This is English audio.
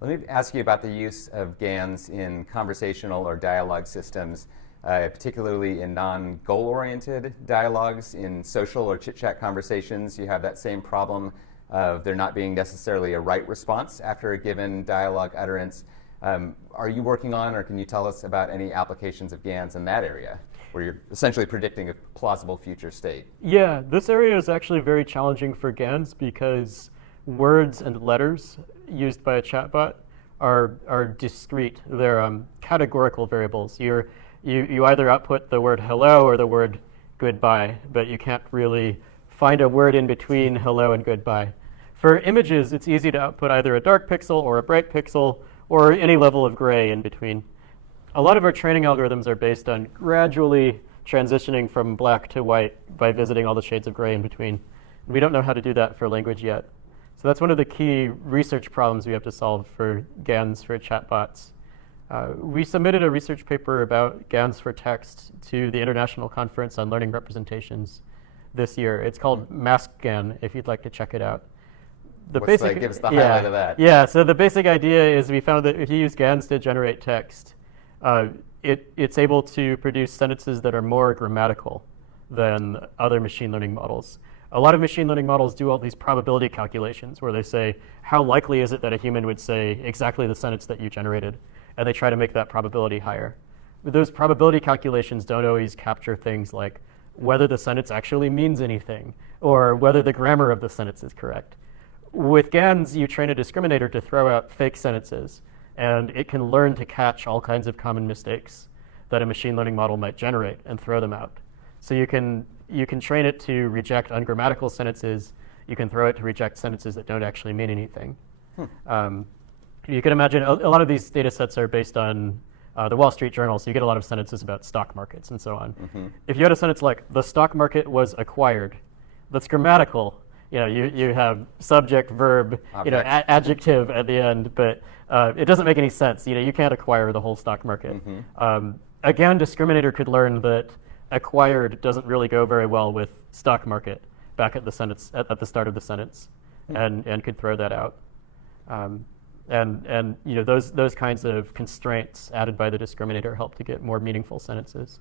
Let me ask you about the use of GANs in conversational or dialogue systems, particularly in non-goal-oriented dialogues. In social or chit-chat conversations, you have that same problem of there not being necessarily a right response after a given dialogue utterance. Are you working on, or can you tell us about any applications of GANs in that area, where you're essentially predicting a plausible future state? Yeah, this area is actually very challenging for GANs because words and letters used by a chatbot are discrete. They're categorical variables. You either output the word hello or the word goodbye, but you can't really find a word in between hello and goodbye. For images, it's easy to output either a dark pixel or a bright pixel or any level of gray in between. A lot of our training algorithms are based on gradually transitioning from black to white by visiting all the shades of gray in between. We don't know how to do that for language yet. So that's one of the key research problems we have to solve for GANs for chatbots. We submitted a research paper about GANs for text to the International Conference on Learning Representations this year. It's called MaskGAN, if you'd like to check it out. Give us the highlight of that. Yeah, so the basic idea is we found that if you use GANs to generate text, it's able to produce sentences that are more grammatical than other machine learning models. A lot of machine learning models do all these probability calculations where they say, how likely is it that a human would say exactly the sentence that you generated? And they try to make that probability higher. But those probability calculations don't always capture things like whether the sentence actually means anything or whether the grammar of the sentence is correct. With GANs, you train a discriminator to throw out fake sentences, and it can learn to catch all kinds of common mistakes that a machine learning model might generate and throw them out. So you can train it to reject ungrammatical sentences. You can throw it to reject sentences that don't actually mean anything. You can imagine a lot of these data sets are based on the Wall Street Journal, so you get a lot of sentences about stock markets and so on. If you had a sentence like, the stock market was acquired, that's grammatical. You have subject, verb, adjective at the end, but it doesn't make any sense. You can't acquire the whole stock market. A GAN discriminator could learn that acquired doesn't really go very well with stock market back at the sentence at the start of the sentence, and could throw that out. And those kinds of constraints added by the discriminator help to get more meaningful sentences.